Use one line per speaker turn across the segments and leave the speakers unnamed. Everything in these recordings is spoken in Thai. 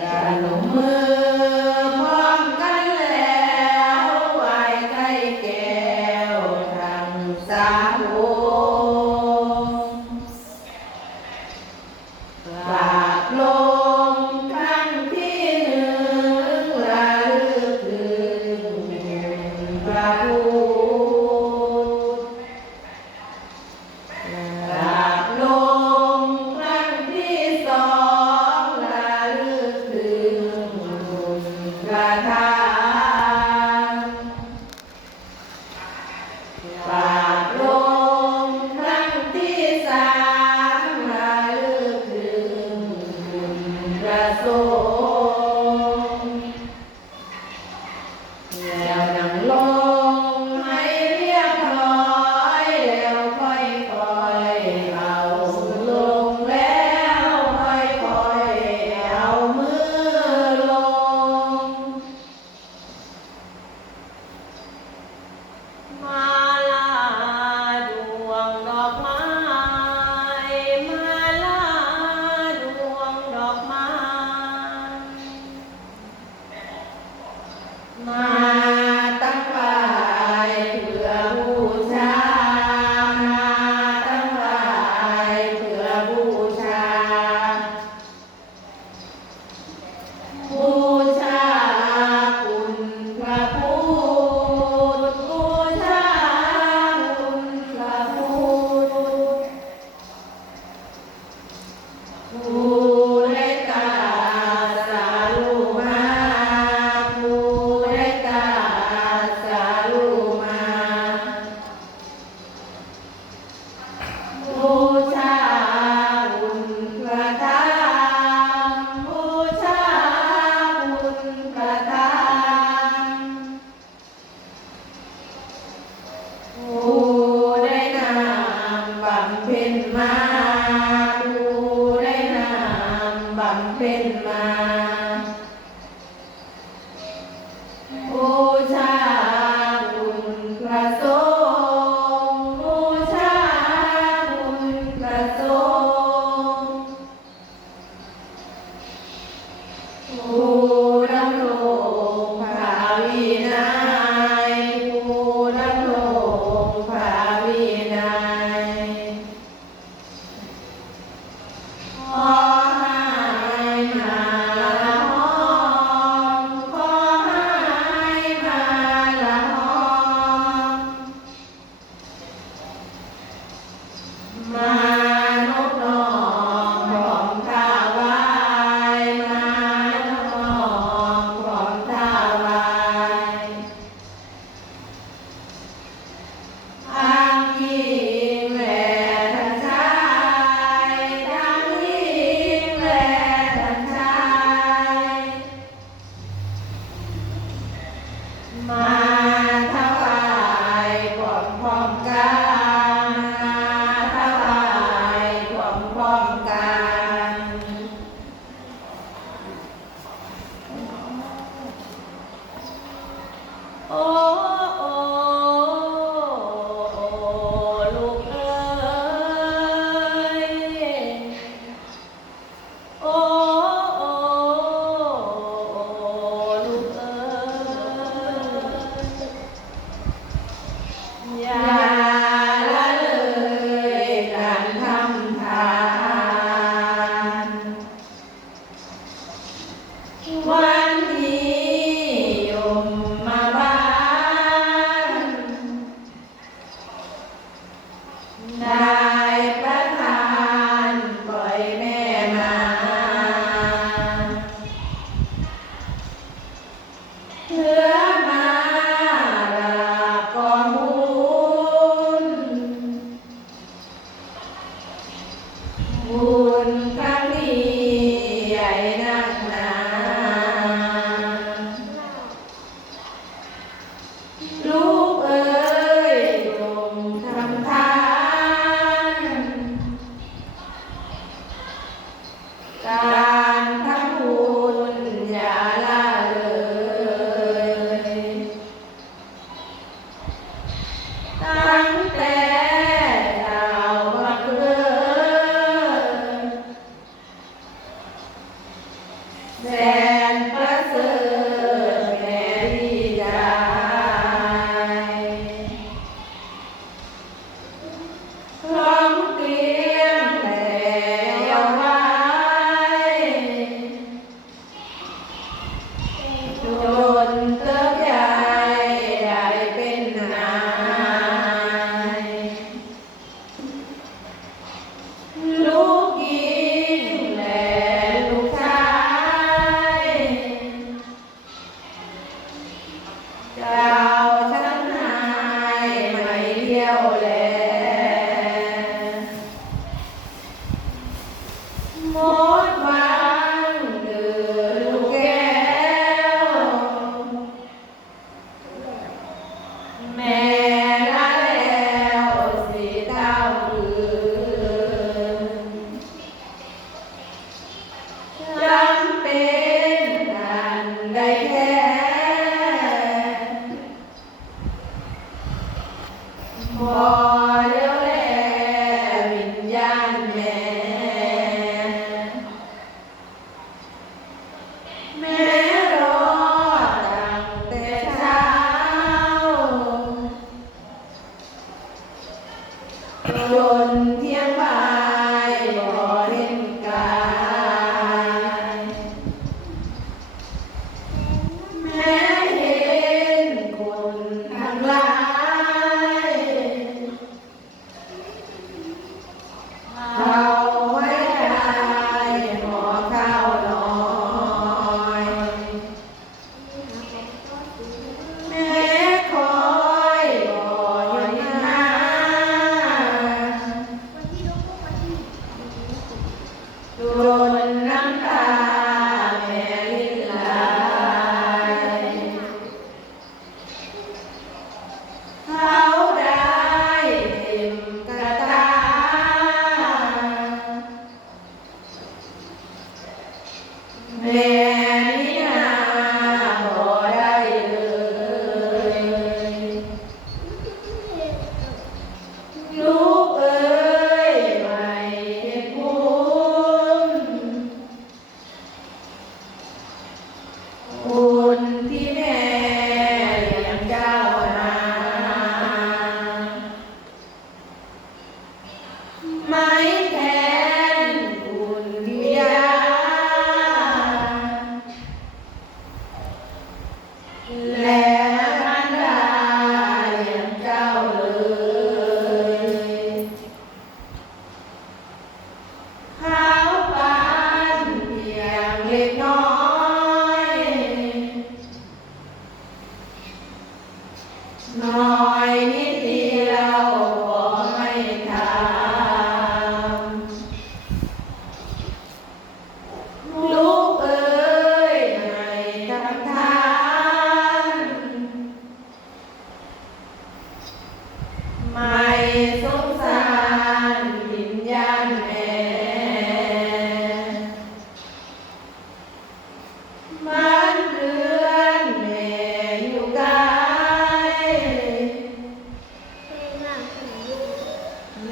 ประนมมือ แม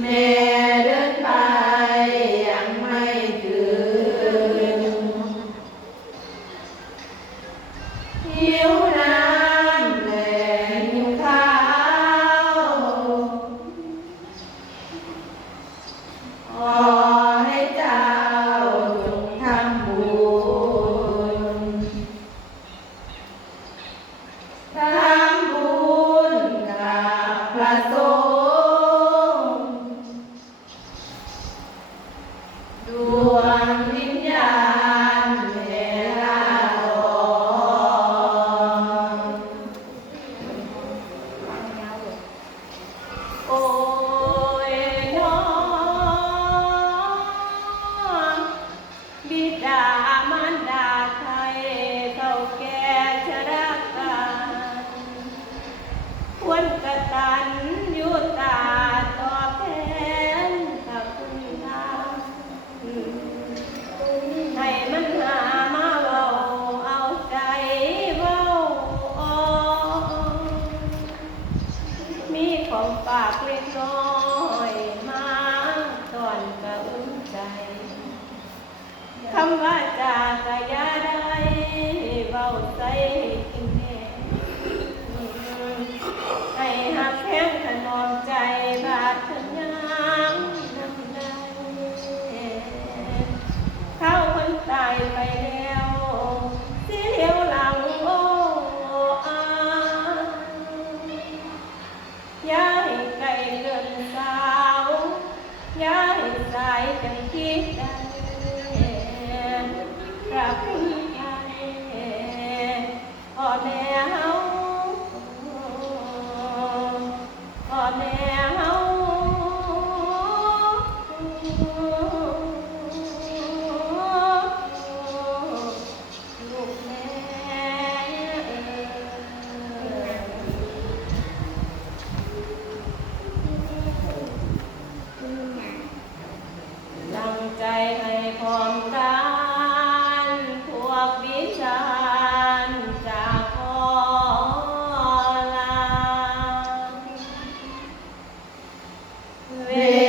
แม่เดินไปยังไม่ถึงหิวน้ำและหิวข้าวขอให้เจ้าจงทำบุญ Down. ากะยาได้เว้าใจกิน Vem.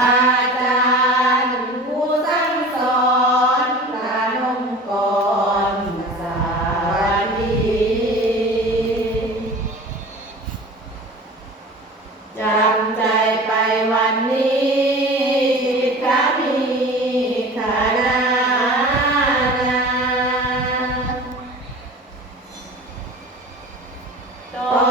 อาจารย์ผู้สั่งสอนระนงกรสารีจำใจไปวันนี้พระมีคณะต่อ